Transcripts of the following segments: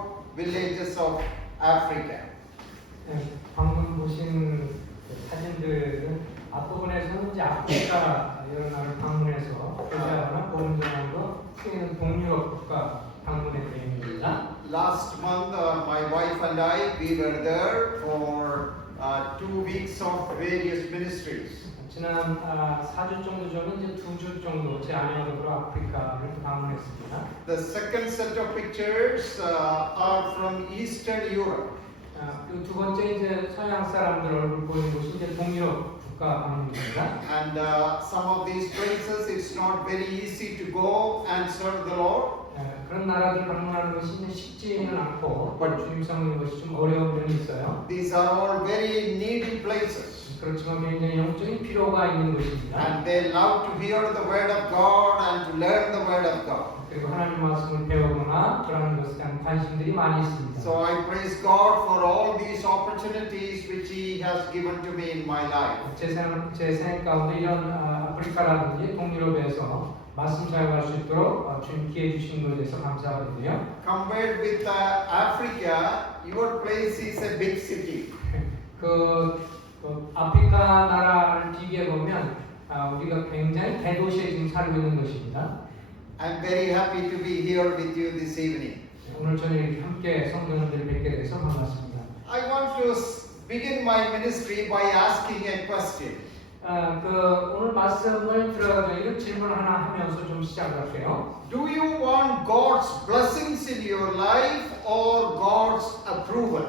remote villages of Africa. 네, 방금 보신 그 사진들은 앞부분에서는 이제 아프리카 여러 나라를 방문해서 교제하거나 보름 전환도 쓰이는 동유럽 국가 방문의 내용입니다. Last month, my wife and I, we were there for 2 weeks of various ministries. 지난 4주 정도 전에 이제 2주 정도 제 아내와 더불어 아프리카를 방문했습니다. The second set of pictures are from Eastern Europe. 그리고 두 번째 이제 서양 사람들 얼굴 보이는 곳이 이제 동유럽 국가 방문입니다. And some of these places, it's not very easy to go and serve the Lord. 그런 나라들 방문하는 것이 이제 쉽지는 않고 주님 섬기는 것이 좀 어려운 면이 있어요. These are all very needy places. 그렇지만 굉장히 영적인 필요가 있는 곳입니다. And they love to hear the word of God and to learn the word of God. 그리고 하나님 말씀을 배우거나 그런 것에 대한 관심들이 많이 있습니다. So I praise God for all these opportunities which He has given to me in my life. 제 생 가운데 이런 아프리카라든지 동유럽에서 말씀 사용할 수 있도록 주님 기회 주신 것에 대해서 감사하거든요. Compared with Africa, your place is a big city. 아프리카 나라를 비교해 보면 우리가 굉장히 대도시에 지금 살고 있는 것입니다. I'm very happy to be here with you this evening. 오늘 저녁에 이렇게 함께 성도님들 뵙게 돼서 반갑습니다. I want to begin my ministry by asking a question. 오늘 말씀을 들어가지고 이런 질문을 하나 하면서 좀 시작할게요. Do you want God's blessings in your life or God's approval?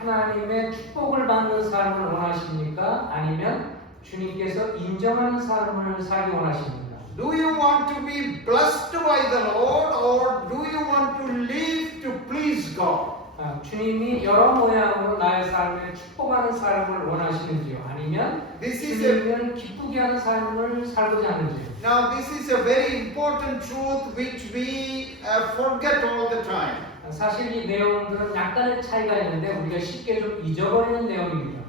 하나님의 축복을 받는 삶을 원하십니까? 아니면 주님께서 인정하는 삶을 살기 원하십니까? Do you want to be blessed by the Lord or do you want to live to please God? 주님이 여러 모양으로 나의 삶에 축복하는 삶을 원하시는지요? 아니면 주님을 기쁘게 하는 삶을 살고자 하는지요? Now this is a very important truth which we forget all the time. 사실 이 내용들은 약간의 차이가 있는데 우리가 쉽게 좀 잊어버리는 내용입니다.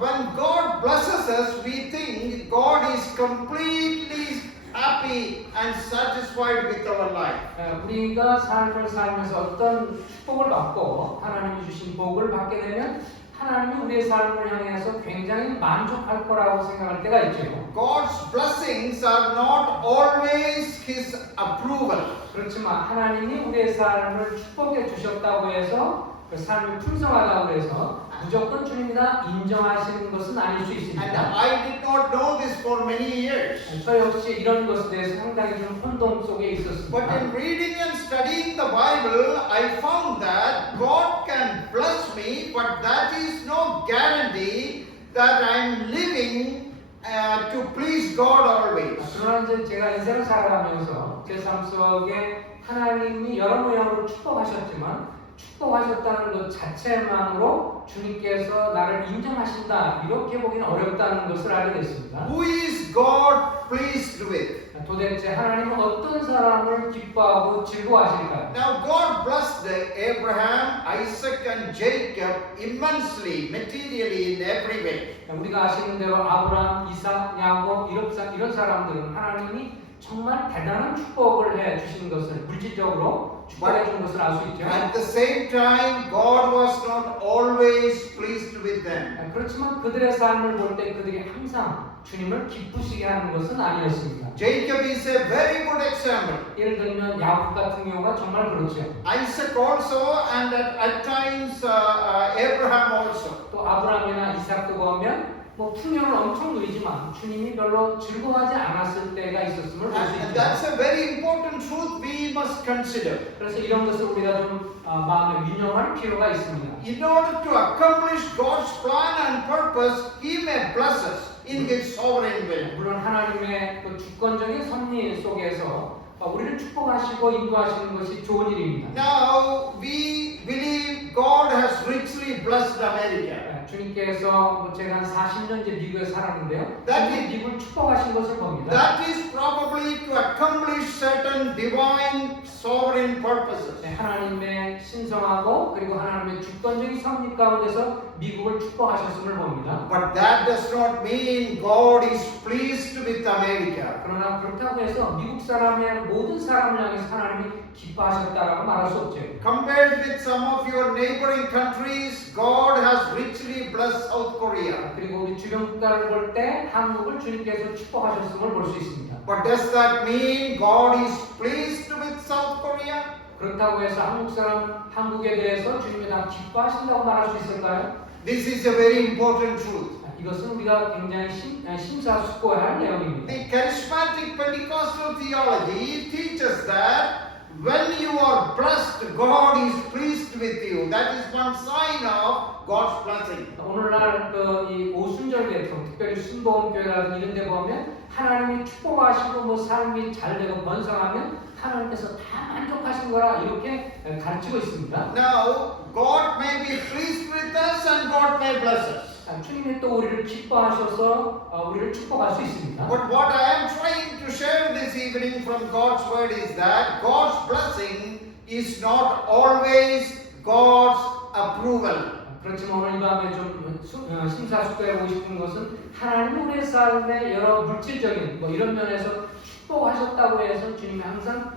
When God blesses us, we think God is completely happy and satisfied with our life. 우리가 삶을 살면서 어떤 축복을 받고 하나님이 주신 복을 받게 되면 하나님이 우리의 삶을 향해서 굉장히 만족할 거라고 생각할 때가 있죠. God's blessings are not always His approval. 그렇지만 하나님이 우리의 삶을 축복해 주셨다고 해서 그 삶이 풍성하다고 해서 무조건 주님이 다 인정하시는 것은 아닐 수 And 있습니다. I did not know this for many years. 저 역시 이런 것에 대해서 상당히 좀 혼동 속에 But 있었습니다. in reading and studying the Bible, I found that God can bless me, but that is no guarantee that I'm living to please God always. 그러나 이제 제가 인생을 살아가면서 제 삶 속에 하나님이 여러 모양으로 축복하셨지만 축복하셨다는 것 자체만으로 주님께서 나를 인정하신다 이렇게 보기는 어렵다는 것을 알게 됐습니다. Who is God pleased with? 도대체 하나님은 어떤 사람을 기뻐하고 즐거워하실까요? Now God blessed Abraham, Isaac and Jacob immensely, materially in every way. 우리가 아시는 대로 아브라함, 이삭, 야곱 이런 사람들은 하나님이 정말 대단한 축복을 해 주신 것을 물질적으로 축복해 준 것을 알 수 있죠. At the same time, God was not always pleased with them. 그렇지만 그들의 삶을 볼 때 그들이 항상 주님을 기쁘시게 하는 것은 아니었습니다. Jacob is a very good example. 예를 들면 야곱 같은 경우가 정말 그렇죠. Isaac also, and at times Abraham also. 또 아브라함이나 이삭도 보면 풍년을 엄청 누리지만 주님이 별로 즐거워하지 않았을 때가 있었음을 볼 수 And 있죠. that's a very important truth we must consider. 그래서 이런 것을 우리가 좀 마음에 유념할 필요가 있습니다. In order to accomplish God's plan and purpose, He may bless us in His sovereign will. 물론 하나님의 그 주권적인 섭리 속에서 우리를 축복하시고 인도하시는 것이 좋은 일입니다. Now we believe God has richly blessed America. 주님께서 제가 한 40년 이제 미국에 살았는데요. That 미국을 축복하신 것을 봅니다. That is probably to accomplish certain divine sovereign sovereign purposes. 네, 하나님의 신성하고 그리고 하나님의 주권적인 섭리 가운데서 미국을 축복하셨음을 봅니다. But that does not mean God is pleased with America. 그러나 그렇다고 해서 미국 사람의 모든 사람을 향해서 하나님이 기뻐하셨다라고 말할 수 없죠. Compared with some of your neighboring countries, God has richly blessed South Korea. 그리고 우리 주변 국가를 볼 때 한국을 주님께서 축복하셨음을 볼 수 있습니다. But does that mean God is pleased with South Korea? 그렇다고 해서 한국 사람 한국에 대해서 주님이 다 기뻐하신다고 말할 수 있을까요? This is a very important truth. 이것은 우리가 굉장히 심사숙고해야 할 내용입니다. The charismatic Pentecostal theology teaches that when you are blessed, God is pleased with you. That is one sign of God's blessing. 오늘날 이 오순절 계통, 특별히 순복음교회라든지 이런 데 보면 하나님이 축복하시고 뭐 삶이 잘 되고 번성하면 하나님께서 다 만족하신 거라 이렇게 가르치고 있습니다. Now, God may be pleased with us and God may bless us. 주님이 또 우리를 기뻐하셔서 우리를 축복할 수 있습니다. But what I am trying to share this evening from God's word is that God's blessing is not always God's approval. 그렇지만 오늘 이 밤에 좀 심사숙고해 보고 싶은 것은 하나님 우리의 삶의 여러 물질적인 뭐 이런 면에서 축복하셨다고 해서 주님이 항상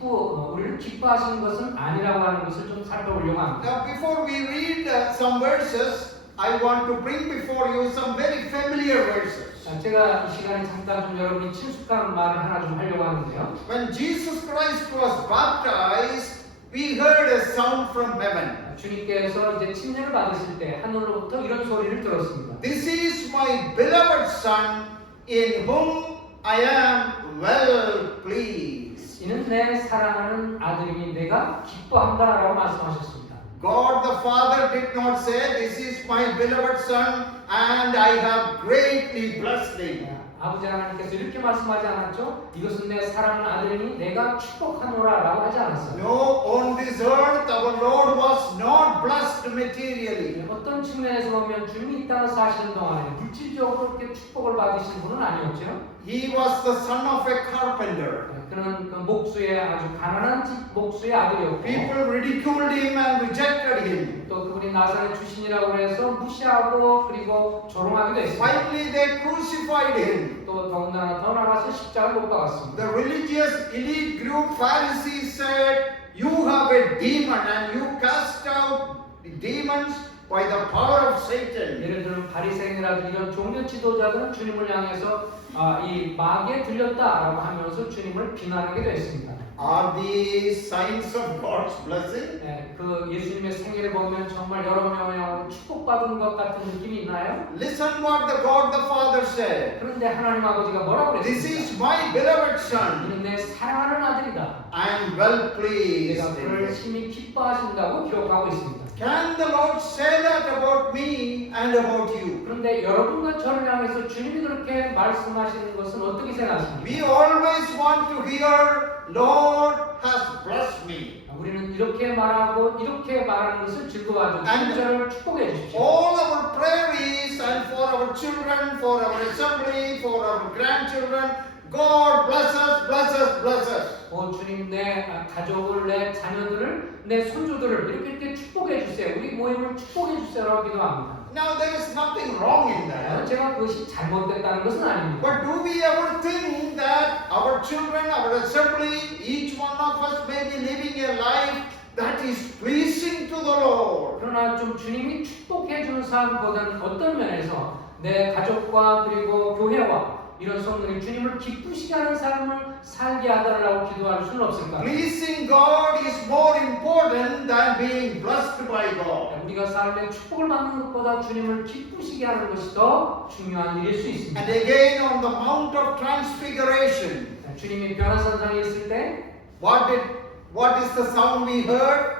우리를 기뻐하시는 것은 아니라고 하는 것을 좀 살펴보려고 합니다. Now, before we read some verses, I want to bring before you some very familiar verses. 제가 이 시간에 잠깐 좀 여러분이 친숙한 말을 하나 좀 하려고 하는데요. When Jesus Christ was baptized, we heard a sound from heaven. 주님께서 이제 침례를 받으실 때 하늘로부터 이런 소리를 들었습니다. This is my beloved Son, in whom I am well pleased. 이는 내 사랑하는 아들이니 내가 기뻐한다라고 말씀하셨습니다. God the Father did not say, this is my beloved Son, and I have greatly blessed him. 아버지 하나님께서 이렇게 말씀하지 않았죠? 이것은 내 사랑하는 아들이니 내가 축복하노라라고 하지 않았어요. No, on this earth our Lord was not blessed materially. 어떤 측면에서 보면 주님이 이 땅을 사시는 동안에 물질적으로 그렇게 축복을 받으신 분은 아니었죠. He was the son of a carpenter. 그는 그 목수의 아주 가난한 집 목수의 아들이었고 People ridiculed him and rejected him. 또 그분이 나사렛 출신이라고 해서 무시하고 그리고 조롱하기도 했습니다. Finally they crucified him. 또 더군다나 더 나가서 십자가를 못 박았습니다. The religious elite group Pharisees said, you have a demon and you cast out the demons by the power of Satan. 예를 들면 바리새인이라든지 이런 종교 지도자들은 주님을 향해서 이 마귀에 들렸다라고 하면서 주님을 비난하기도 했습니다. Are these signs of God's blessing? 그 예수님의 생애를 보면 정말 여러 명을 축복받은 것 같은 느낌이 있나요? Listen what the God the Father said. 그런데 하나님 아버지가 뭐라고 This 그랬습니까? is my beloved Son. 이는 내 사랑하는 아들이다. I am well pleased. 내가 그를 심히 기뻐하신다고 기록하고 있습니다. Can the Lord say that about me and about you? 그런데 여러분과 저를 향해서 주님이 그렇게 말씀하시는 것은 어떻게 생각하십니까? We always want to hear, Lord has blessed me. 우리는 이렇게 말하고 이렇게 말하는 것을 즐거워하죠. And 저를 축복해 주십시오. all our prayer is, and for our children, for our assembly, for our grandchildren, God bless us, bless us, bless us. 주님 내 가족을 내 자녀들을 내 손주들을 이렇게 축복해 주세요. 우리 모임을 축복해 주세요라고 기도합니다. Now there is nothing wrong in that. 제가 그것이 잘못됐다는 것은 아닙니다. But do we ever think that our children, our assembly, each one of us may be living a life that is pleasing to the Lord? 그러나 좀 주님이 축복해 주는 삶보다는 어떤 면에서 내 가족과 그리고 교회와 이런 성도들이 주님을 기쁘시게 하는 삶을 살게 하달라고 기도할 수는 없을까요? Pleasing God is more important than being blessed by God. 우리가 삶에 축복을 받는 것보다 주님을 기쁘시게 하는 것이 더 중요한 일일 수 있습니다. And again on the Mount of Transfiguration, 주님이 변화산상에 있을 때 what is the sound we heard?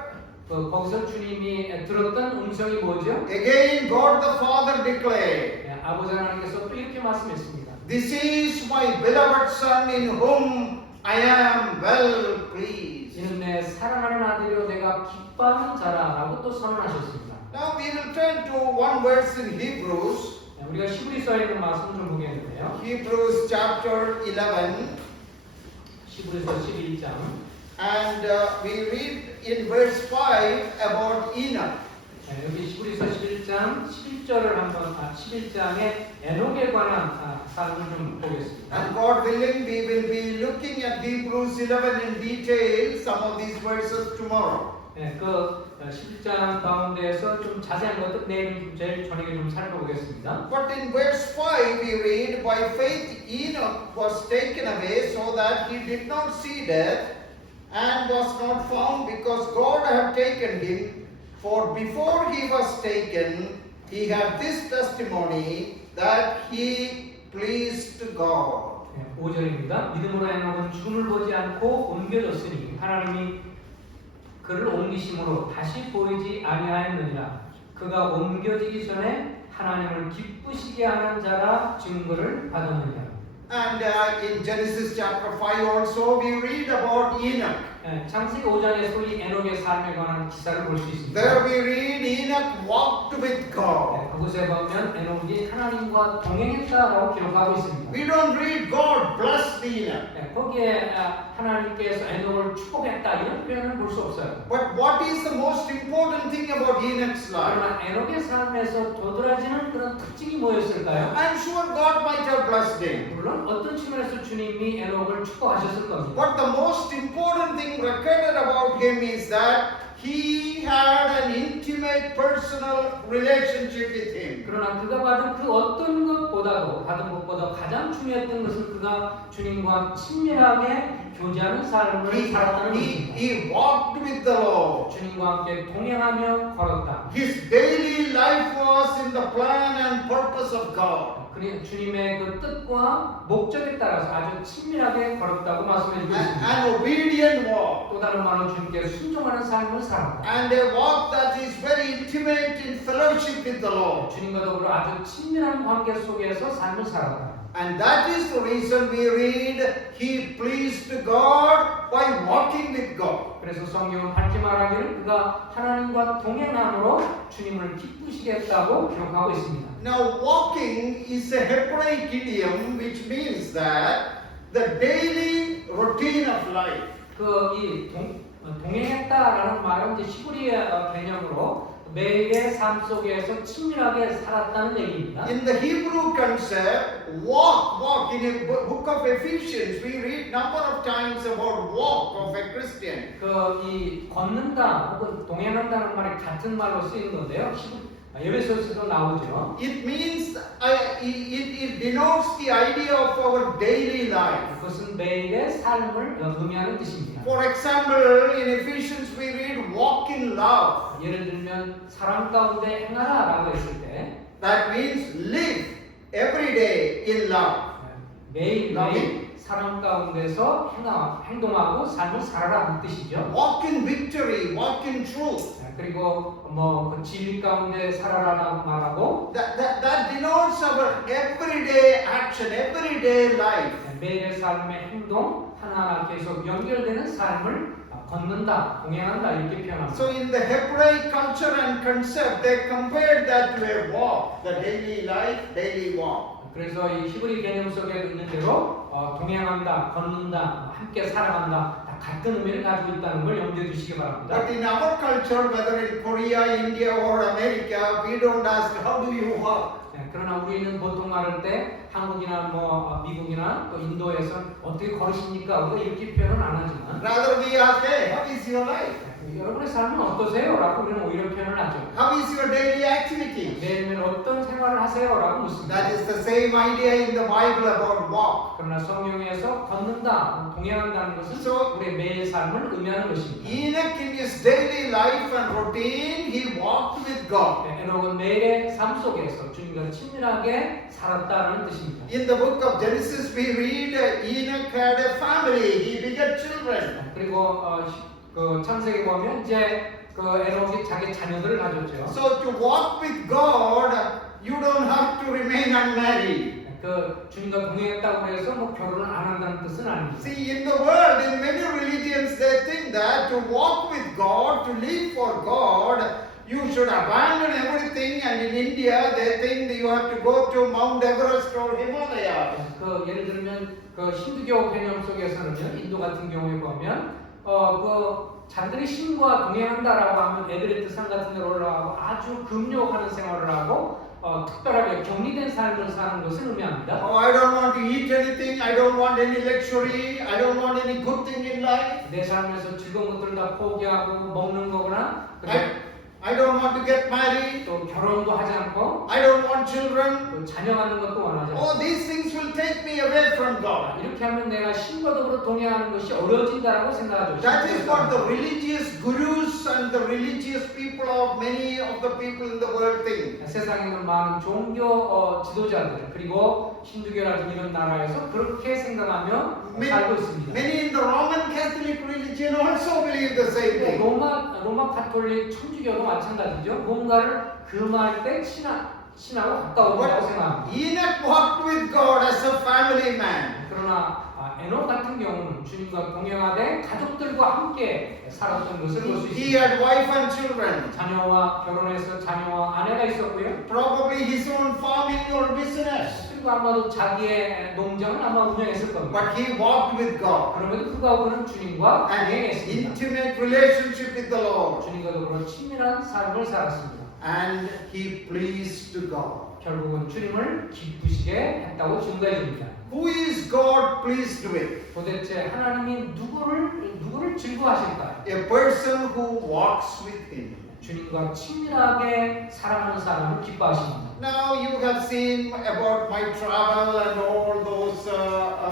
거기서 주님이 들었던 음성이 뭐죠? Again God the Father declared, 아버지 하나님께서 또 이렇게 말씀했습니다. This is my beloved Son in whom I am well pleased. 이는 내 사랑하는 아들이요 내가 기뻐하는 자라라고 또 선언하셨습니다. Now we will turn to one verse in Hebrews. 우리가 히브리서에 있는 말씀을 좀 보겠는데요. Hebrews chapter 11 히브리서 11장 And we read in verse 5 about Enoch. 네, 여기 히브리서 11장 11절을 한번 11장의 에녹에 관한 사람을 좀 보겠습니다. And God willing, we will be looking at Hebrews 11 in detail, some of these verses tomorrow. 네, 그 11장 가운데에서 좀 자세한 것들 내일 제일 저녁에 좀 살펴보겠습니다. But in verse 5 we read, by faith Enoch was taken away so that he did not see death and was not found because God had taken him. For before he was taken, he had this testimony that he pleased God. 네, 5절입니다. 믿음으로 에녹은 죽음을 보지 않고 옮겨졌으니 하나님이 그를 옮기심으로 다시 보이지 아니하였느니라. 그가 옮겨지기 전에 하나님을 기쁘시게 하는 자라 증거를 받았느니라. And in Genesis chapter 5 also we read about Enoch. 네, 창세기 5장에 소위 에녹의 삶에 관한 기사를 볼 수 있습니다. There we read Enoch walked with God. 네, 그곳에 보면 에녹이 하나님과 동행했다라고 기록하고 있습니다. We don't read God blessed Enoch. 네, 거기에 하나님께서 에녹을 축복했다 이런 표현을 볼 수 없어요. But what is the most important thing about Enoch's life? 그러나 에녹의 삶에서 도드라지는 그런 특징이 뭐였을까요? I'm sure God might have blessed him. 물론 어떤 측면에서 주님이 에녹을 축복하셨을 겁니다. But the most important thing recorded about him is that he had an intimate personal relationship with him. 그러나 그가 받은 그 어떤 것보다도 받은 것보다 가장 중요했던 것은 그가 주님과 친밀하게 교제하는 삶을 살았다는 것입니다. He walked with the Lord. 주님과 함께 동행하며 걸었다. His daily life was in the plan and purpose of God. 그리 주님의 그 뜻과 목적에 따라서 아주 친밀하게 걸었다고 말씀해 주고 있습니다. An obedient walk. 또 다른 말로 주님께 순종하는 삶을 살았다. And a walk that is very intimate in fellowship with the Lord. 주님과 더불어 아주 친밀한 관계 속에서 삶을 살았다. And that is the reason we read, he pleased God by walking with God. 그래서 성경은 밝히 말하기를 그가 하나님과 동행함으로 주님을 기쁘시게 했다고 기록하고 있습니다. Now, walking is a Hebraic idiom which means that the daily routine of life. 이 동행했다라는 말은 이제 히브리의 개념으로 매일의 삶 속에서 친밀하게 살았다는 얘기입니다. In the Hebrew concept, walk. In the book of Ephesians, we read number of times about walk of a Christian. 이 걷는다 혹은 동행한다는 말이 같은 말로 쓰이는 건데요. 에베소서도 나오죠. It means, it denotes the idea of our daily life. 그것은 매일의 삶을 의미하는 뜻입니다. For example, in Ephesians we read walk in love. 예를 들면 사랑 가운데 행하라라고 했을 때 That means live every day in love. 매일 사랑 가운데서 행동하고 삶을 살아라는 뜻이죠. Walk in victory, walk in truth. 그리고 그 진리 가운데 살아라라고 말하고 That denotes our everyday action, everyday life. 매일의 삶의 행동 하나하나 계속 연결되는 삶을 걷는다, 동행한다 이렇게 표현합니다. So in the Hebraic culture and concept, they compared that to a walk, the daily life, daily walk. 그래서 이 히브리 개념 속에 있는 대로 동행한다, 걷는다, 함께 살아간다 다 같은 의미를 가지고 있다는 걸 염두에 두시기 바랍니다. But in our culture, whether in Korea, India or America, we don't ask how do you walk. 그러나 우리는 보통 말할 때 한국이나 미국이나 또 인도에서는 어떻게 걸으십니까? 우리가 이렇게 표현은 안 하지만 Rather we ask, hey, how is your life? 여러분의 삶은 어떠세요? 라고 우리는 오히려 표현을 하죠. How is your daily activity? 매일매일 어떤 생활을 하세요? 라고 묻습니다. That is the same idea in the Bible about walk. 그러나 성경에서 걷는다, 동행한다는 것은 우리의 매일 삶을 의미하는 것입니다. Enoch in his daily life and routine, he walked with God. 에녹은 매일의 삶 속에서 주님과 친밀하게 살았다는 뜻입니다. In the book of Genesis, we read Enoch had a family. He begot children. 그리고 그 창세기 보면 이제 그 에녹이 자기 자녀들을 가졌죠. So to walk with God, you don't have to remain unmarried. 그 주님과 동행했다고 해서 결혼을 안 한다는 뜻은 아닙니다. See, in the world, in many religions, they think that to walk with God, to live for God, you should abandon everything. And in India, they think that you have to go to Mount Everest or Himalaya. 그 예를 들면 그 힌두교 개념 속에서는요, 인도 같은 경우에 보면 자들이 신과 동행한다라고 하면 애들의 뜻상 같은 데로 올라가고 아주 금욕하는 생활을 하고 특별하게 격리된 삶을 사는 것을 의미합니다. Oh, I don't want to eat anything. I don't want any luxury. I don't want any good thing in life. 내 삶에서 즐거운 것들을 다 포기하고 먹는 거거나 I don't want to get married. 또 결혼도 하지 않고 I don't want children. 또 자녀 갖는 것도 원하지 않고 All these things will take me away from God. 이렇게 하면 내가 신과 더불어 동행하는 것이 어려워진다라고 생각하죠. That is what the religious gurus and the religious people of many of the people in the world think. 세상에 있는 많은 종교 지도자들 그리고 힌두교라든지 이런 나라에서 그렇게 생각하며 살고 있습니다. Many in the Roman Catholic religion also believe the same thing. 로마 가톨릭 천주교도 마찬가지죠. 뭔가를 금할 때 신하고 가까워진다고 생각합니다. Enoch walked with God as a family man. 그러나 에녹 같은 경우는 주님과 동행하되 가족들과 함께 살았던 것을 볼 수 He 있습니다. had wife and children. 자녀와 결혼해서 자녀와 아내가 있었고요. Probably his own farming or business. 그리고 아마도 자기의 농장을 아마 운영했을 겁니다. But he walked with God. 그럼에도 불구하고 그는 주님과 And 동행했습니다. intimate relationship with the Lord. 주님과 더불어 친밀한 삶을 살았습니다. And he pleased to God. 결국은 주님을 기쁘시게 했다고 증거해줍니다. Who is God pleased with? 도대체 하나님이 누구를 즐거워하실까요? A person who walks with him. 주님과 친밀하게 사랑하는 사람을 기뻐하십니다. Now you have seen about my travel and all those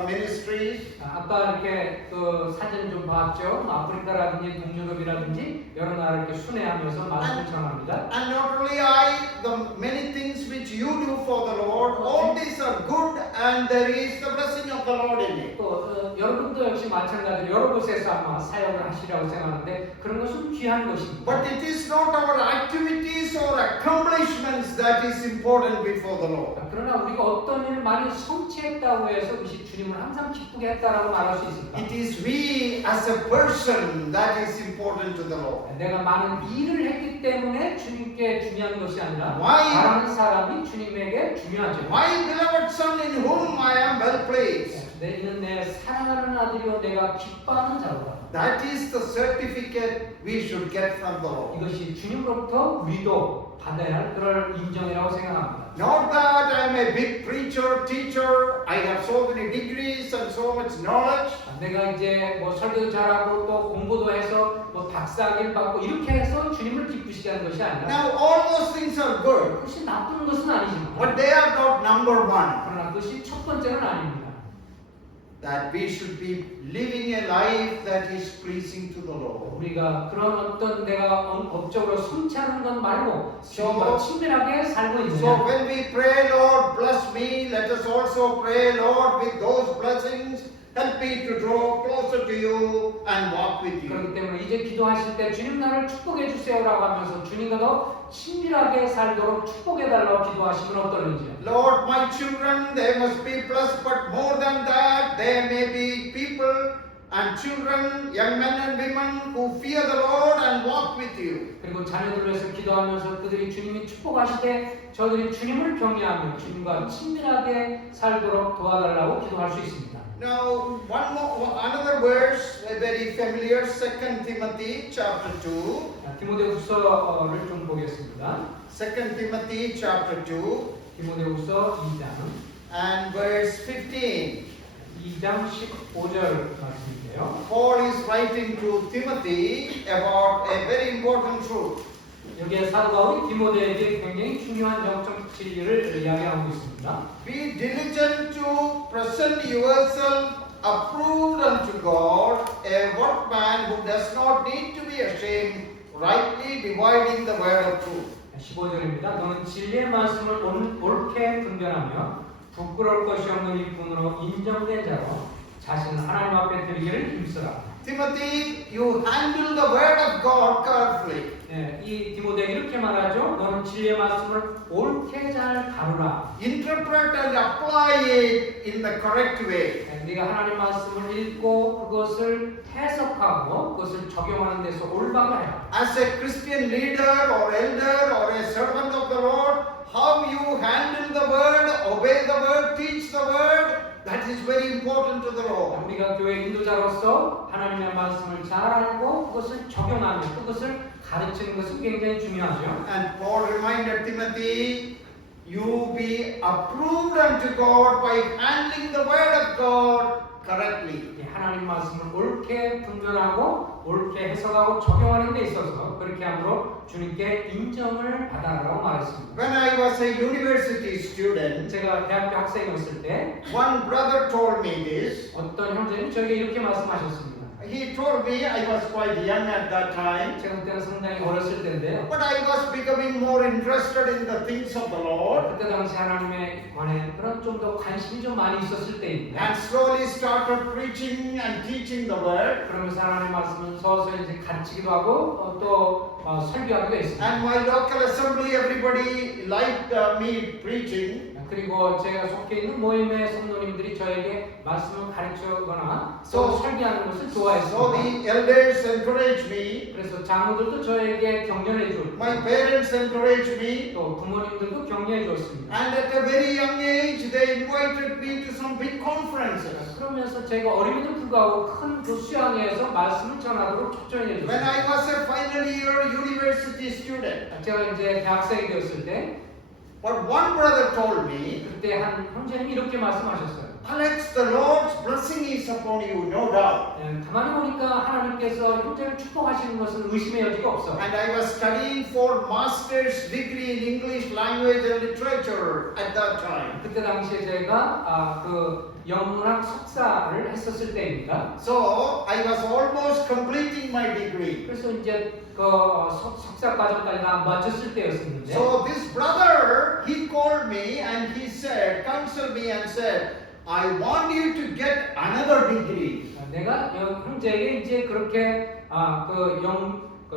ministries. 아까 이렇게 그 사진 좀 봤죠. 아프리카라든지 동유럽이라든지 여러 나라 이렇게 순회하면서 말씀을 전합니다. And not only I, the many things which you do for the Lord, all these are good, and there is the blessing of the Lord in it. 또 여러분도 역시 마찬가지로 여러 곳에서 아마 사역을 하시라고 생각하는데 그런 것은 귀한 것입니다. But it is not our activities or accomplishments that is important before the Lord. 그러나 우리가 어떤 일을 많이 성취했다고 해서 그것이 주님을 항상 기쁘게 했다라고 말할 수 있습니다. It is we as a person that is important to the Lord. 내가 많은 일을 했기 때문에 주님께 중요한 것이 아니라 Why? 다른 사람이 주님에게 중요하죠. My beloved son in whom I am well pleased. 이는 내 사랑하는 아들이요 내가 기뻐하는 자로다. That is the certificate we should get from the Lord. 이것이 주님으로부터 우리도 받아야 할 그럴 인정이라고 생각합니다. Not that I am a big preacher, teacher, I have so many degrees and so much knowledge. 내가 이제 뭐 설교도 잘하고 또 공부도 해서 뭐 박사학위를 받고 이렇게 해서 주님을 기쁘시게 하는 것이 아니라 Now all those things are good, 그것이 나쁜 것은 아니지만 but they are not number one. 그러나 그것이 첫 번째는 아닙니다. That we should be living a life that is pleasing to the Lord. 우리가 그런 어떤 내가 업적으로 성취하는 것 말고 주님과 친밀하게 살고 So 있느냐. when we pray, Lord, bless me, let us also pray, Lord, with those blessings, help me to draw closer to you and walk with you. 그렇기 때문에 이제 기도하실 때 주님 나를 축복해 주세요라고 하면서 주님과 더 친밀하게 살도록 축복해 달라고 기도하시면 어떨는지요. Lord, my children, they must be blessed, but more than that, they may be people and children, young men and women who fear the Lord and walk with you. 그리고 자녀들을 위해서 기도하면서 그들이 주님이 축복하시되 저들이 주님을 경외하며 주님과 친밀하게 살도록 도와달라고 기도할 수 있습니다. Now, another verse, very familiar, 2 Timothy chapter 2. 디모데후서를 좀 보겠습니다. 2 Timothy chapter 2 디모데후서 2장 and verse 15. 2장 15절 말씀인데요. Paul is writing to Timothy about a very important truth. 여기에 사도 바울이 디모데에게 굉장히 중요한 영적 진리를 이야기하고 있습니다. Be diligent to present yourself approved unto God, a workman who does not need to be ashamed, rightly dividing the word of truth. 15절입니다. 너는 진리의 말씀을 옳게 분별하며 부끄러울 것이 없는 일꾼으로 인정된 자로 자신을 하나님 앞에 드리기를 힘쓰라. Timothy, you handle the word of God carefully. 이 디모데에게 이렇게 말하죠. 너는 진리의 말씀을 옳게 잘 다루라. Interpret and apply it in the correct way. 네가 하나님 말씀을 읽고 그것을 해석하고 그것을 적용하는 데서 올바로 해라. As a Christian leader or elder or a servant of the Lord, how you handle the word, obey the word, teach the word, that is very important to the Lord. 우리가 교회 인도자로서 하나님의 말씀을 잘 알고 그것을 적용하며 그것을 가르치는 것은 굉장히 중요하죠. And Paul reminded Timothy, you be approved unto God by handling the word of God correctly. 하나님 말씀을 옳게 분별하고 옳게 해석하고 적용하는 데 있어서 그렇게 함으로 주님께 인정을 받아라고 말했습니다. When I was a university student, 제가 대학교 학생이었을 때 one brother told me this. 어떤 형제는 저에게 이렇게 말씀하셨습니다. He told me, I was quite young at that time, 제가 그때는 상당히 어렸을 때인데요. but I was becoming more interested in the things of the Lord 그때 당시 하나님에 관해 그런 좀 더 관심이 좀 많이 있었을 때입니다. and slowly started preaching and teaching the word. 그러면서 하나님 말씀을 서서히 이제 가르치기도 하고 또 설교하기도 했습니다. And my local assembly, everybody liked me preaching. 그리고 제가 속해 있는 모임의 성도님들이 저에게 말씀을 가르치거나 또 So- 설교하는 것을 So 좋아했습니다. the elders encouraged me, 그래서 장로들도 저에게 격려해 줬고 my parents encouraged me, 또 부모님들도 격려해 줬습니다. and at a very young age they invited me to some big conferences. 그러면서 제가 어림에도 불구하고 큰 그 수양회에서 말씀을 전하도록 초청해 When I 줬습니다. was a final year university student, 제가 이제 대학생이 되었을 때 but one brother told me, 그때 한 형제님이 이렇게 말씀하셨어요. Alex, the Lord's blessing is upon you, no doubt. 가만히 보니까 하나님께서 형제를 축복하시는 것은 의심의 여지가 없어. And I was studying for master's degree in English language and literature at that time. 그때 당시에 제가 그 영문학 석사를 했었을 때입니다. So I was almost completing my degree. 그래서 이제 그 석사 과정까지 다 마쳤을 때였었는데 So this brother, he called me and he said, counseled me and said, I want you to get another degree. 내가 형제에게 이제 그렇게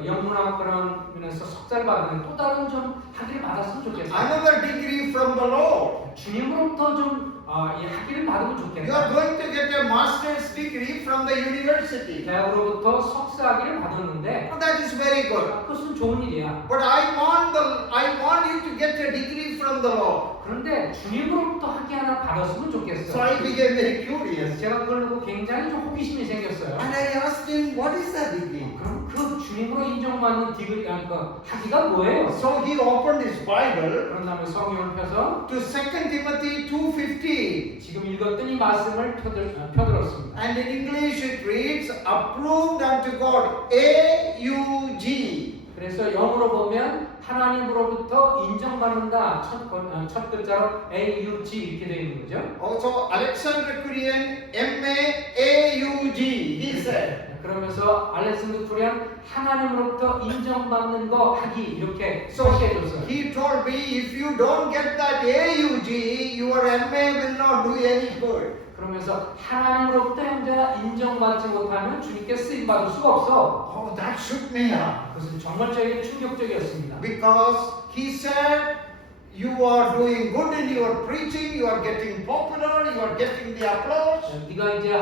영문학 그런 면에서 석사를 받는 또 다른 좀 학위를 받았으면 좋겠다. Another degree from the Lord. 주님으로부터 좀 이 학위를 받으면 You 좋겠다. are going to get a master's degree from the university. 대학으로부터 석사 학위를 받았는데 Oh, that is very good. 그것은 좋은 일이야. But I want you to get a degree from the Lord. 그런데 주님으로부터 학위 하나 받았으면 좋겠어. So I became very curious. 제가 그걸 보고 굉장히 좀 호기심이 생겼어요. And I asked him, what is that degree? 그럼 그 주님으로 인정받는 디그리 그 학위가 뭐예요? So he opened his Bible 그런 다음에 성경을 펴서 to 2 Timothy 2:15. 지금 읽었던 이 말씀을 펴들었습니다. And in English it reads, approved unto God, AUG. 그래서 영어로 보면 하나님으로부터 인정받는다 첫 글자로 AUG 이렇게 되어 있는 거죠. Also Alexander Kurian, MAAUG, he said. 그러면서 알렉산더 쿠리안 하나님으로부터 인정받는 거 하기 이렇게 So 표시해 줬어요. he told me, if you don't get that AUG, your MA will not do any good. 그러면서 하나님으로부터 형제가 인정받지 못하면 주님께 쓰임 받을 수가 없어. Oh, that shook me up. 그것은 정말 저에게 충격적이었습니다. Because he said, you are doing good in your preaching, you are getting popular, you are getting the applause. 네가 이제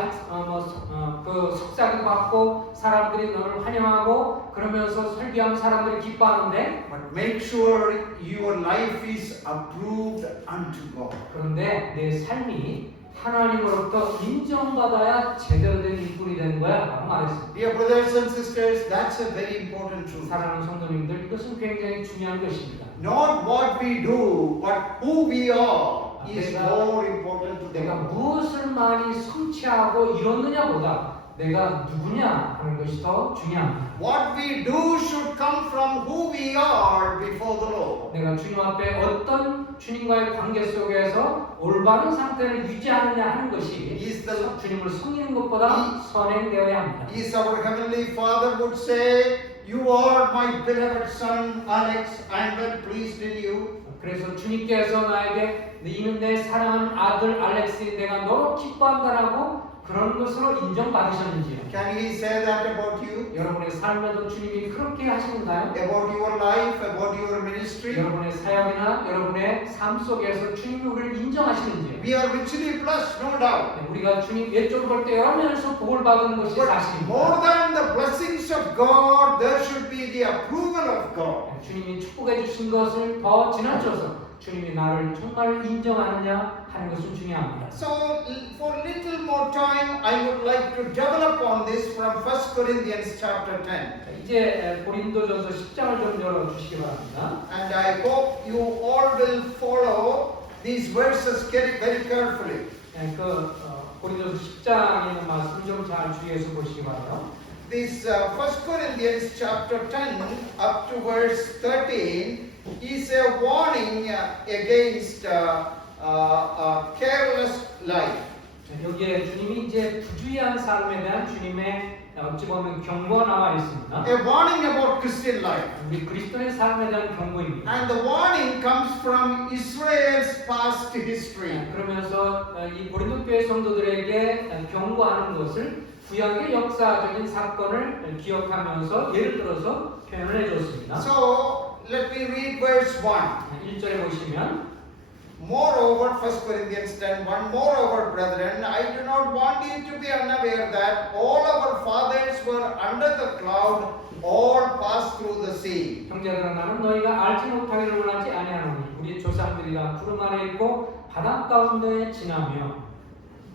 그 석사를 받고 사람들이 너를 환영하고 그러면서 설교하면 사람들이 기뻐하는데 But make sure your life is approved unto God. 그런데 내 삶이 하나님으로부터 인정받아야 제대로 된 일꾼이 되는 거야 라고 말했습니다. Dear brothers and sisters, that's a very important truth. 사랑하는 성도님들 이것은 굉장히 중요한 것입니다. Not what we do, but who we are is more important to 내가 them. 무엇을 많이 성취하고 이뤘느냐보다 내가 누구냐 하는 것이 더 중요합니다. What we do should come from who we are before the Lord. 내가 주님 앞에 어떤 주님과의 관계 속에서 올바른 상태를 유지하느냐 하는 것이 Is the 주님을 섬기는 것보다 선행되어야 합니다. Is our heavenly Father would say, "You are my beloved son, Alex. I am well pleased in you." 그래서 주님께서 나에게 이는 내 사랑하는 아들 알렉스 내가 너로 기뻐한다라고 그런 것으로 인정받으셨는지요? Can He say that about you? 여러분의 삶에도 주님이 그렇게 하시는가요? About your life, about your ministry? 여러분의 사역이나 여러분의 삶 속에서 주님이 우리를 인정하시는지요? We are richly blessed, no doubt. 우리가 주님 예쪽으로 볼 때 여러 면에서 복을 받은 것이 But more 사실입니다. than the blessings of God, there should be the approval of God. 주님이 축복해 주신 것을 더 지나쳐서 주님이 나를 정말 인정하느냐 하는 것은 중요합니다. So, for little more time, I would like to develop on this from 1 Corinthians chapter 10. 자, 이제 고린도전서 10장을 좀 열어주시기 바랍니다. And I hope you all will follow these verses very carefully. 고린도서 10장에 있는 말씀 좀 잘 주의해서 보시기 바라요. This 1 Corinthians chapter 10 up to verse 13 is a warning against careless life. 여기에 주님이 이제 부주의한 삶에 대한 주님의 어찌 보면 경고가 나와 있습니다. A warning about Christian life. 우리 그리스도의 삶에 대한 경고입니다. And the warning comes from Israel's past history. 그러면서 이 고린도 교회 성도들에게 경고하는 것을 구약의 역사적인 사건을 기억하면서 예를 들어서 표현을 해줬습니다. So let me read verse 1. 1절에 보시면 Moreover, 1 Corinthians 10:1, moreover, brethren, I do not want you to be unaware that all our fathers were under the cloud, all passed through the sea. 형제들아 나는 너희가 알지 못하기를 원하지 아니하노니 우리 조상들이가 구름 아래 있고 바다 가운데 지나며.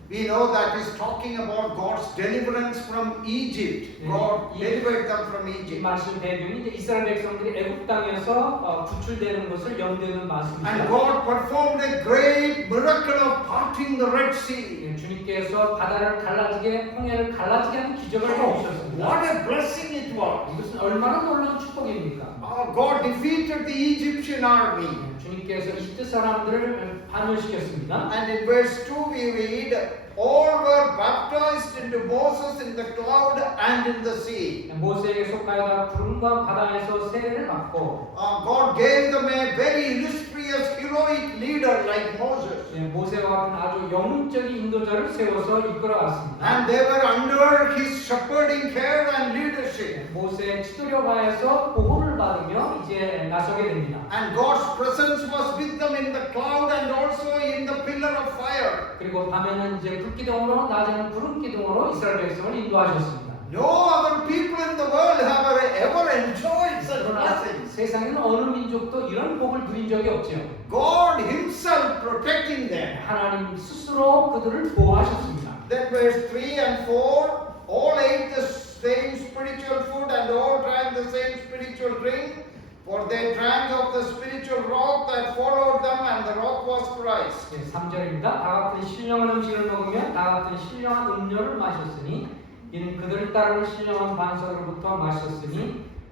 We know that is talking about God's deliverance from Egypt. God delivered them from 이 Egypt. 말씀 배경이 이제 이스라엘 백성들이 애굽 땅에서 구출되는 것을 연대하는 말씀입니다. And God performed a great miracle of parting the Red Sea. 주님께서 바다를 갈라지게 홍해를 갈라지게 하는 기적을 Oh, 해주셨습니다. what a blessing it was! 이것은 얼마나 놀라운 축복입니까? God defeated the Egyptian army. 주님께서 이집트 사람들을 파멸시켰습니다. And in verse 2 we read, all were baptized into Moses in the cloud and in the sea. 모세에게 속하여가 구름과 바다에서 세례를 받고 God gave them a very illustrious, heroic leader like Moses. 모세와 같은 아주 영웅적인 인도자를 세워서 이끌어갔습니다. And they were under his shepherding care and leadership. 모세의 치도려가에서 보호를 받으며 이제 나서게 됩니다. And God's presence was with them in the cloud and also in the pillar of fire. 그리고 밤에는 이제 불기둥으로 낮에는 구름기둥으로 이스라엘 백성을 인도하셨습니다. No other people in the world have ever enjoyed such 그러나 blessings. 세상에는 어느 민족도 이런 복을 누린 적이 없지요. God himself protecting them. 하나님 스스로 그들을 보호하셨습니다. Then verse 3 and 4, all ate the same spiritual food and all drank the same spiritual drink, for they drank of the spiritual rock that followed them, and the rock was Christ. 3절입니다. 다 같은 신령한 음식을 먹으며 다 같은 신령한 음료를 마셨으니 이는 그들을 따르는 신령한 반석으로부터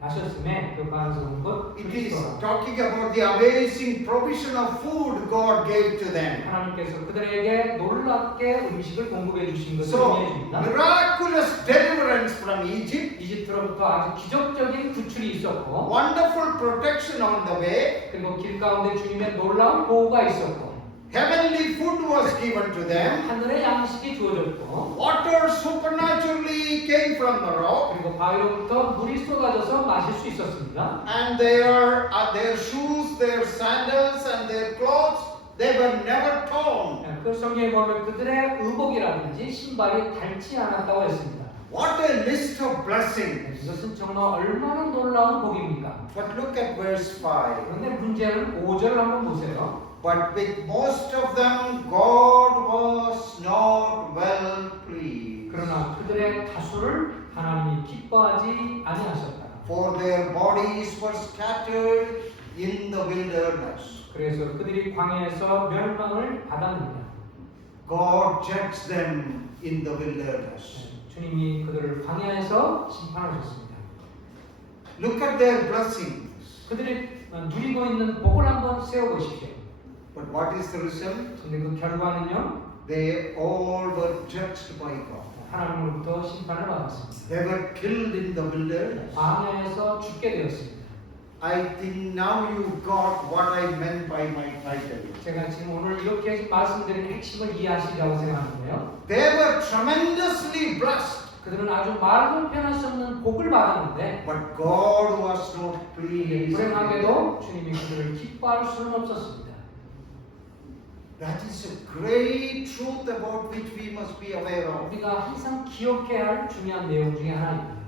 마셨음에 그 반석은 곧 It is 그리스도라. talking about the amazing provision of food God gave to them. 하나님께서 그들에게 놀랍게 음식을 공급해 주신 것을 So, 의미해 줍니다. miraculous deliverance from Egypt, 이집트로부터 아주 기적적인 구출이 있었고 wonderful protection on the way, 그리고 길 가운데 주님의 놀라운 보호가 있었고 heavenly food was given to them, 하늘의 양식이 주어졌고 water supernaturally came from the rock, 그리고 바위로부터 물이 쏟아져서 마실 수 있었습니다. and their shoes, their sandals, and their clothes, they were never torn. 그 성경에 보면 그들의 의복이라든지 신발이 닳지 않았다고 했습니다. What a list of blessings! 이것은 정말 얼마나 놀라운 복입니까? But look at verse 5. 그런데 문제는 5절을 한번 보세요. But with most of them, God was not well pleased. 그러나 그들의 다수를 하나님이 기뻐하지 아니하셨다. For their bodies were scattered in the wilderness. 그래서 그들이 광야에서 멸망을 받았느냐. God judged them in the wilderness. 주님이 그들을 광야에서 심판하셨습니다. Look at their blessings. 그들이 누리고 있는 복을 한번 세워보십시오. But what is the result? 근데 그 결과는요, They all were judged by God. 하나님으로부터 심판을 받았습니다. They were killed in the wilderness. 광야에서 죽게 되었습니다. I think now you got what I meant by my title. 제가 지금 오늘 이렇게 말씀드린 핵심을 이해하시리라고 생각하는데요. They were tremendously blessed. 그들은 아주 말로 표현할 수 없는 복을 받았는데 But God was not pleased. 불행하게도 주님이 그들을 기뻐할 수는 없었습니다. That is a great truth about which we must be aware of. 우리가 항상 기억해야 할 중요한 내용 중에 하나입니다.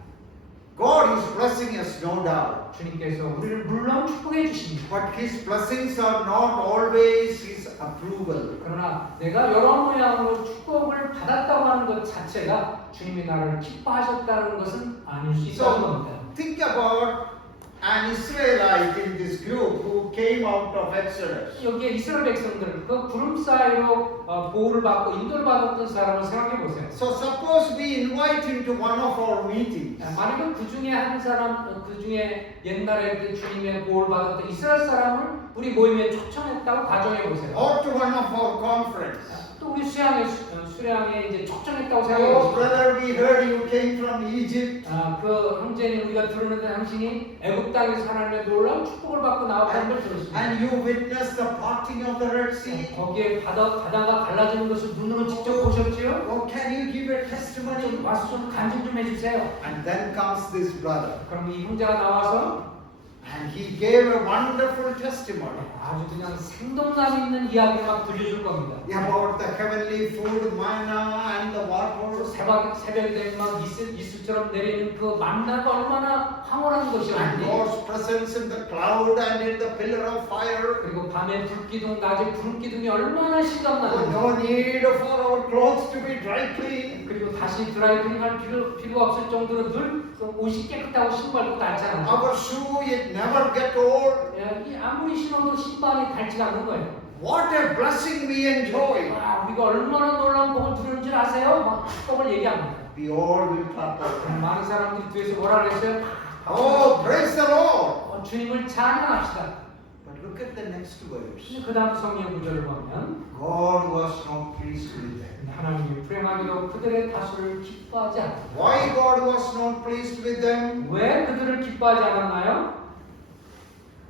God is blessing us Yes, no doubt. 주님께서 우리를 물론 축복해 주십니다. But His blessings are not always His approval. 그러나 내가 여러 모양으로 축복을 받았다고 하는 것 자체가 주님이 나를 기뻐하셨다는 것은 아닐 수 있다는 겁니다. Think about an Israelite in this group who came out of Exodus. 여기에 이스라엘 백성들 그 구름 사이로 보호를 받고 인도를 받았던 사람을 생각해 보세요. So suppose we invite him to one of our meetings. 만약에 그 중에 한 사람, 그 중에 옛날에 그 주님의 보호를 받았던 이스라엘 사람을 우리 모임에 초청했다고 가정해 보세요. Or to one of our conference. 또 우리 수량에 이제 초청했다고 생각해 Oh, 보세요. brother, we heard you came from Egypt. 그 형제님 우리가 들었는데 당신이 애굽 땅에서 하나님의 놀라운 축복을 받고 나왔다는 걸 들었습니다. And you witnessed the parting of the Red Sea. 거기에 바다가 갈라지는 것을 눈으로 직접 보셨지요? Oh, can you give a testimony? 좀 와서 좀 간증 좀 해주세요. And then comes this brother. 그럼 이 형제가 나와서 And he gave a wonderful testimony 아주 그냥 생동감 있는 이야기를 막 들려줄 겁니다. about the heavenly food, manna, and the water. 새벽이 되면 막 이슬처럼 내리는 그 만나가 얼마나 황홀한 And 것이었는지, God's presence in the cloud and in the pillar of fire. 그리고 밤에 불기둥, 낮에 구름기둥이 얼마나 Oh, 실감나는지, no need for our clothes to be dry clean. 그리고 다시 드라이클닝할 필요가 없을 정도로 늘 옷이 깨끗하고 신발도 닳잖아요. Our shoe, it never get old. 이 아무리 신어도 신발이 닳지가 않는 거예요. What a blessing we enjoy. 우리가 얼마나 놀라운 복을 누리는 줄 아세요? 막 축복을 얘기합니다. We all will clap our hands. 많은 사람들이 뒤에서 뭐라 그랬어요? Oh, praise the Lord. 주님을 찬양합시다. But look at the next verse. 그 다음 성경 구절을 보면 God was not pleased with them. 하나님이 불행하기로 그들의 다수를 기뻐하지 않았다. Why God was not pleased with them? 왜 그들을 기뻐하지 않았나요?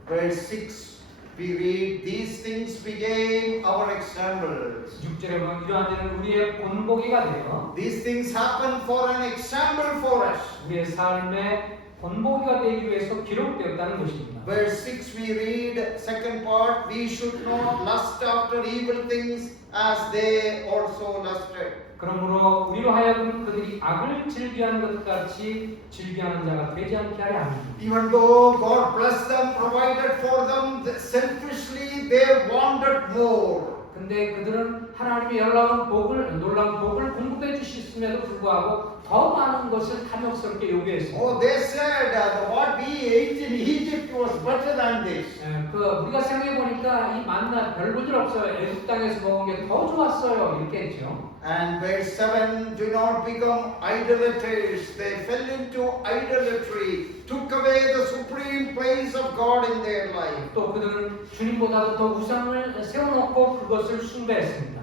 Verse 6, we read, these things became our examples. 6절에 보면 이러한 일은 우리의 본보기가 되어 These things happen for an example for us. 우리의 삶의 본보기가 되기 위해서 기록되었다는 것입니다. Verse 6 we read, second part, we should not lust after evil things as they also lusted. 그러므로 우리로 하여금 그들이 악을 즐비하는 것 같이 즐비하는 자가 되지 않게 하려 합니다. Even though God blessed them, provided for them, selfishly they wanted more. 근데 그들은 하나님의 놀라운 복을 공급해 주셨음에도 불구하고 더 많은 것을 탐욕스럽게 요구했습니다. Oh, they said what we ate in Egypt was better than this. 우리가 생각해 보니까 이 만나 별 볼 일 없어요. 애굽 땅에서 먹은 게 더 좋았어요. 이렇게 했죠. And verse 7, do not become idolaters. They fell into idolatry, took away the supreme place of God in their life. 또 그들은 주님보다도 더 우상을 세워놓고 그것을 숭배했습니다.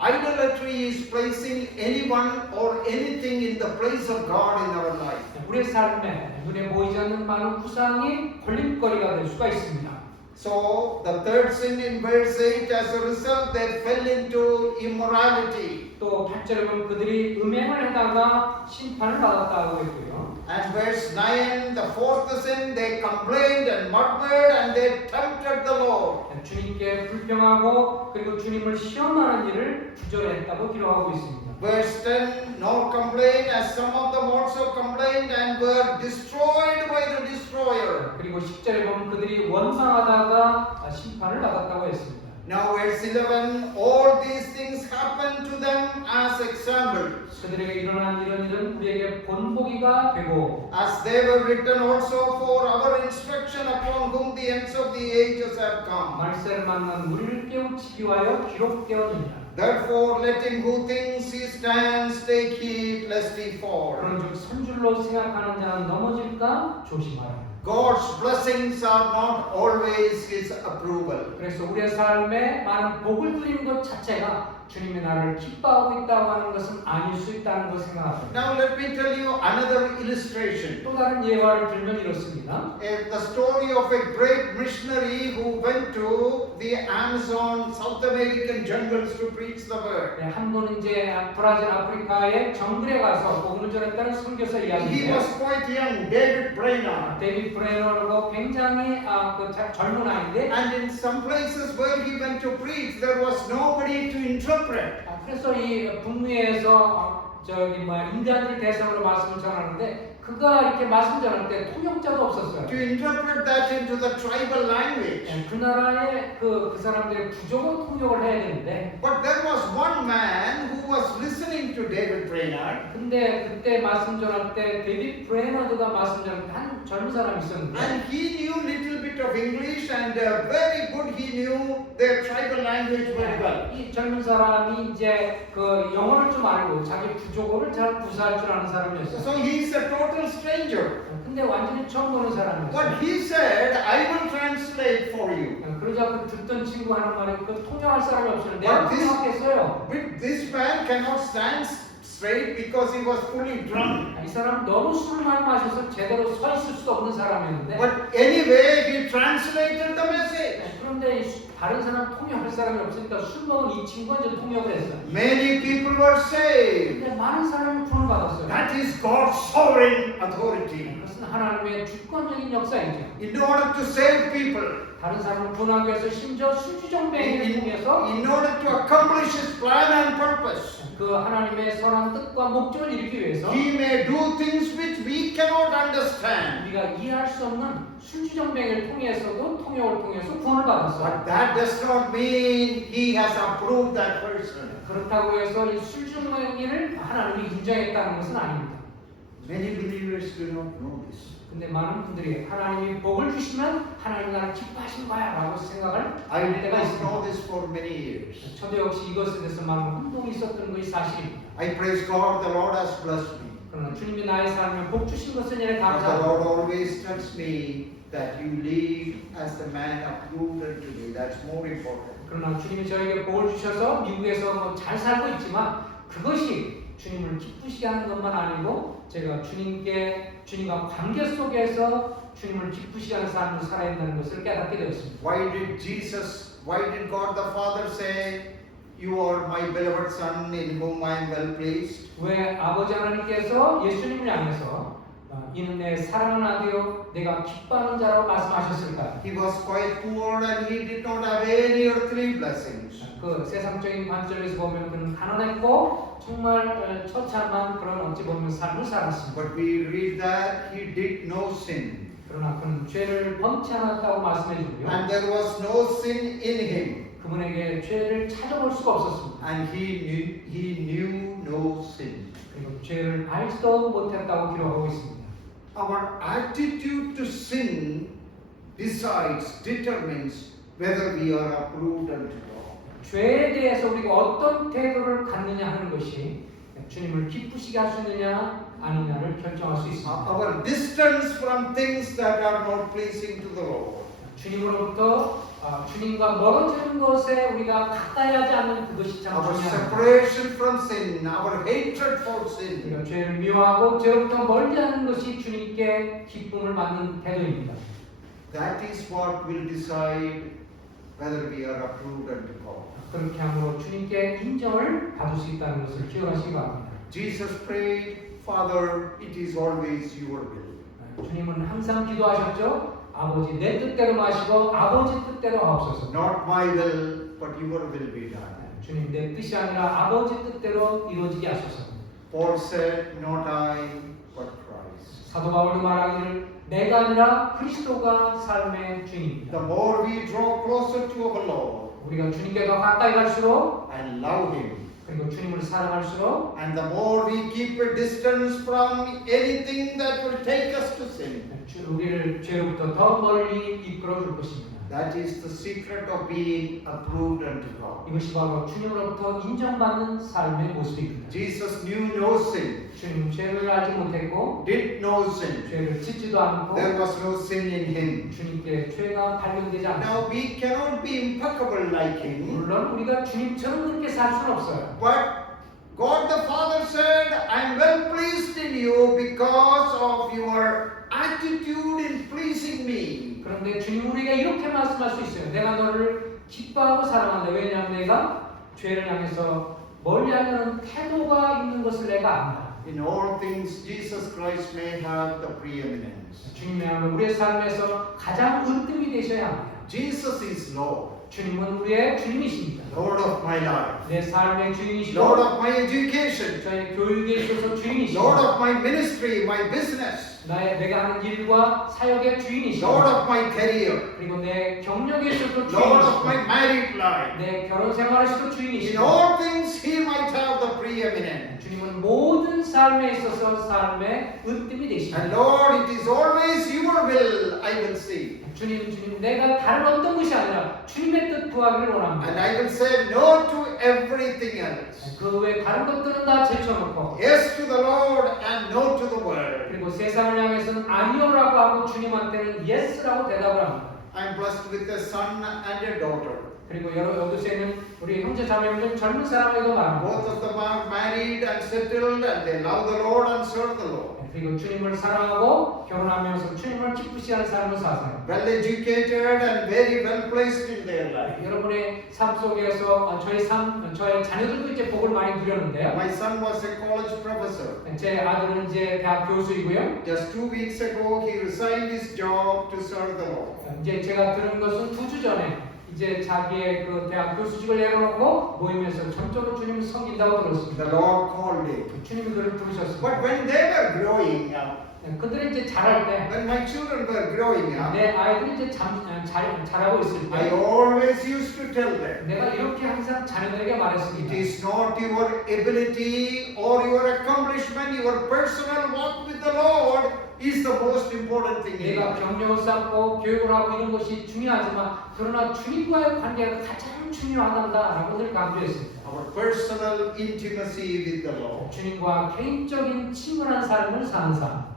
Idolatry is placing anyone or anything in the place of God in our life. 우리의 삶에 눈에 보이지 않는 많은 우상이 걸림거리가 될 수가 있습니다. So the third sin in verse 8, as a result, they fell into immorality. 또 8절에 보면 그들이 음행을 하다가 심판을 받았다고 했고요. And verse 9, the fourth sin, they complained and murmured and they tempted the Lord. 주님께 불평하고 그리고 주님을 시험하는 일을 주저했다고 기록하고 있습니다. Verse 10, nor complained as some of them also complained and were destroyed by the destroyer. 그리고 10절에 보면 그들이 원망하다가 심판을 받았다고 했습니다. Now verse 11, all these things happened to them as examples. 그들에게 일어난 이런 일은 우리에게 본보기가 되고 As they were written also for our instruction upon whom the ends of the ages have come. 말세를 만난 우리를 깨우치기 위하여 기록되었느니라. Therefore let him who thinks he stands take heed lest he fall. 그런즉 선줄로 생각하는 자는 넘어질까 조심하라. God's blessings are not always his approval. 그래서 우리의 삶에 많은 복을 드리는 것 자체가 주님이 나를 기뻐하고 있다고 하는 것은 아닐 수 있다는 것을 생각합니다. Now let me tell you another illustration. 또 다른 예화를 들면 이렇습니다. The story of a great missionary who went to the Amazon, South American jungles to preach the word. 한 분은 이제 브라질 아프리카의 정글에 가서 복음을 전했다는 선교사 He 이야기인데요. was quite young, David Brainerd. 데이비드 브레너라고 굉장히 젊은 아이인데 And in some places where he went to preach, there was nobody to interpret. 그래서 이 북미에서 인디안들 대상으로 말씀을 전하는데 그가 이렇게 말씀 전할 때 통역자도 없었어요. to interpret that into the tribal language. 그 나라의 그 사람들의 부족은 통역을 해야 되는데, But there was one man who was listening to David Brainerd, 근데 그때 말씀 전할 때 데이비드 브레너드가 말씀 전할 때 한 젊은 사람이 있었는데, and he knew little bit of English and very good he knew their tribal language very well. 이 젊은 사람이 이제 그 영어를 좀 알고 자기 부족어를 잘 구사할 줄 아는 사람이었어요. So he is a total stranger. 근데 완전히 처음 보는 사람이었어요. But he said, I will translate for you. 그러자 그 듣던 친구 하는 말이 그 통역할 사람이 없었는데 But 내가 this- 통역했어요. But this man cannot stand straight because he was fully drunk. 이 사람 너무 술을 많이 마셔서 제대로 서 있을 수도 없는 사람이었는데, But anyway, he translated the message. 그런데 이 다른 사람 통역할 사람이 없으니까 술 먹은 이 친구가 이제 통역을 했어요. Many people were saved. 근데 많은 사람이 구원을 받았어요. That is God's sovereign authority. 그것은 하나님의 주권적인 역사이죠. In order to save people, 다른 사람을 구원하기 위해서 심지어 술주정뱅이를 통해서 in order to accomplish His plan and purpose, 그 하나님의 선한 뜻과 목적을 이루기 위해서 He may do things which we cannot understand. 우리가 이해할 수 없는 술주정뱅이를 통해서도 통역을 통해서 구원을 받았어요. But that does not mean He has approved that person. 그렇다고 해서 이 술주정뱅이를 하나님이 인정했다는 것은 아닙니다. Many believers do not know this. 근데 많은 분들이 하나님이 복을 주시면 하나님 나를 기뻐하신 거야 라고 생각을 I 할 did 때가 not 있습니다. know this for many years. 저도 역시 이것에 대해서 많은 혼동이 있었던 것이 사실입니다. I praise God, the Lord has blessed me. 그러나 주님이 나의 삶에 복 주신 것은 이래 But the 감사합니다. Lord always tells me that you live as the man approved unto me. That's more important. 그러나 주님이 저에게 복을 주셔서 미국에서 뭐 잘 살고 있지만 그것이 주님을 기쁘시게 하는 것만 아니고 제가 주님과 관계 속에서 주님을 기쁘시게 하는 삶을 살아야 된다는 것을 깨닫게 되었습니다. Why did God the Father say, you are my beloved son in whom I am well pleased? 왜 아버지 하나님께서 예수님을 향해서 이는 내 사랑하는 아들이요 내가 기뻐하는 자라고 말씀하셨을까요? He was quite poor and he did not have any earthly blessings. 그 세상적인 관점에서 보면 그는 가난했고 정말 처참한 그런 어찌 보면 삶을 살았습니다. But we read that he did no sin. 그러나 그는 죄를 범치 않았다고 말씀해 주고요. And there was no sin in him. 그분에게 죄를 찾아볼 수가 없었습니다. And he knew no sin. 그리고 죄를 알지도 못했다고 기록하고 있습니다. Our attitude to sin determines whether we are approved unto God. 죄에 대해서 우리가 어떤 태도를 갖느냐 하는 것이 주님을 기쁘시게 할 수 있느냐 아니냐를 결정할 수 있습니다. Our distance from things that are not pleasing to the Lord. 주님으로부터 주님과 멀어지는 것에 우리가 가까이 하지 않는 그것이 참 Our 중요합니다. separation from sin, our hatred for sin. 우리가 죄를 미워하고 죄로부터 멀리하는 것이 주님께 기쁨을 받는 태도입니다. That is what will decide whether we are approved unto God. 그렇게 함으로 주님께 인정을 받을 수 있다는 것을 기억하시기 바랍니다. Jesus prayed, Father, it is always your will. 주님은 항상 기도하셨죠. 아버지 내 뜻대로 마시고 아버지 뜻대로 하옵소서. Not my will, but your will be done. 주님 내 뜻이 아니라 아버지 뜻대로 이루어지게 하소서. Paul said, not I, but Christ. 사도 바울도 말하기를 내가 아니라 그리스도가 삶의 주인입니다. The more we draw closer to our Lord 우리가 주님께 더 가까이 갈수록 and love Him, 그리고 주님을 사랑할수록 and the more we keep a distance from anything that will take us to sin, 우리를 죄로부터 더 멀리 이끌어 줄 것입니다. that is the secret of being approved unto God. 이것이 바로 주님으로부터 인정받는 삶의 모습입니다. Jesus knew no sin, 주님은 죄를 알지 못했고 did no sin. 죄를 짓지도 않고 There was no sin in Him. 주님께 죄가 발견되지 않습니다. Now we cannot be impeccable like Him, 물론 우리가 주님처럼 그렇게 살 수는 없어요. but God the Father said, I am well pleased in you because of your attitude in pleasing me. 그런데 주님 우리가 이렇게 말씀할 수 있어요. 내가 너를 기뻐하고 사랑한다. 왜냐하면 내가 죄를 향해서 멀리하려는 태도가 있는 것을 내가 안다. In all things, Jesus Christ may have the preeminence. 주님이 하면 우리의 삶에서 가장 은뜸이 되셔야 합니다. Jesus is Lord. 주님은 우리의 주님이십니다. Lord of my life, 내 삶의 주인이시고 Lord of my education, 저의 교육에 있어서 주인이시고 Lord of my ministry, my business, 내가 하는 일과 사역의 주인이시고 Lord of my career, 그리고 내 경력에 있어서 Lord of my 주인이시고 married life. 내 결혼 생활에서도 In 주인이시고 all things, He might have the preeminence. 주님은 모든 삶에 있어서 삶의 으뜸이 And 되십니다. Lord, it is always Your will I will see. 주님, 내가 다른 어떤 것이 아니라 주님의 뜻 구하기를 And 원합니다. I will say no to everything else. 그 외 다른 것들은 다 제쳐놓고 Yes to the Lord and no to the world. 그리고 세상을 향해서는 아니요라고 하고 주님한테는 예스라고 대답을 합니다. I am blessed with a son and a daughter. 그리고 여기서 있는 우리 형제 자매분들 젊은 사람에도 말합니다. Both of them are married and settled and they love the Lord and serve the Lord. 그리고 주님을 사랑하고 결혼하면서 주님을 기쁘시 하는 삶을 사세요. Well educated and very well placed in their life. 여러분의 삶 속에서 저의 자녀들도 이제 복을 많이 누렸는데요. My son was a college professor. 제 아들은 이제 대학 교수이고요. Just 2 weeks ago, he resigned his job to serve the Lord. 이제 제가 들은 것은 2주 전에 이제 자기의 그 대학 교수직을 내려놓고 모임에서 전적으로 주님을 섬긴다고 들었습니다. The Lord called him. 주님이 그를 부르셨습니다. But when they were growing up, 그들이 이제 자랄 때, when my children were growing up, 내 아이들이 이제 자라고 있을 I 때, always used to tell them, 내가 이렇게 항상 자녀들에게 it 말했습니다. is not your ability or your accomplishment, your personal walk with the Lord is the most important thing in 내가 life. 경력을 쌓고 교육을 하고 이런 것이 중요하지만 그러나 주님과의 관계가 가장 중요하단다라고 늘 강조했습니다. Our personal intimacy with the Lord. 주님과 개인적인 친밀한 삶을 사는 삶,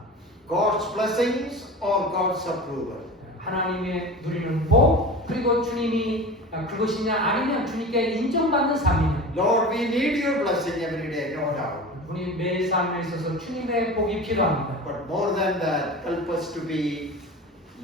God's blessings or God's approval. 하나님의 누리는 복, 그리고 주님이 그것이냐 아니면 주님께 인정받는 삶이냐. Lord, we need your blessing every day, no doubt. 우리 매일 삶에 있어서 주님의 복이 필요합니다. But more than that, help us to lead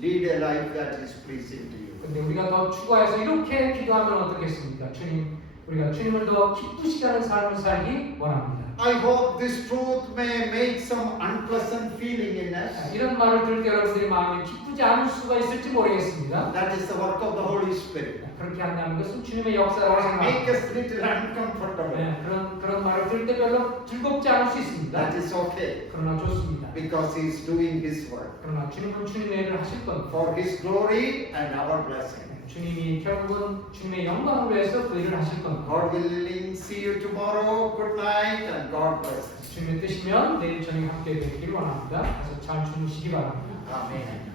a life that is pleasing to you. 근데 우리가 더 추구해서 이렇게 기도하면 어떻겠습니까? 주님, 우리가 주님을 더 기쁘시게 하는 삶을 살기 원합니다. I hope this truth may make some unpleasant feeling in us. 이런 말을 들을 때 여러분들이 마음이 기쁘지 않을 수가 있을지 모르겠습니다. That is the work of the Holy Spirit. 그렇게 한다는 것은 주님의 역사라고 Make 생각합니다. us little uncomfortable. 그런 말을 들을 때 별로 즐겁지 않을 수 있습니다. That is okay. 그러나 좋습니다. Because He is doing His work. 그러나 주님은 주님의 일을 하실 겁니다. For His glory and our blessing. 주님이 결국은 주님의 영광을 위해서 그 일을 하실 겁니다. God willing, see you tomorrow. Good night and God bless us. 주님의 뜻이면 내일 저녁 함께 되기를 원합니다. 그래서 잘 주무시기 바랍니다. Amen.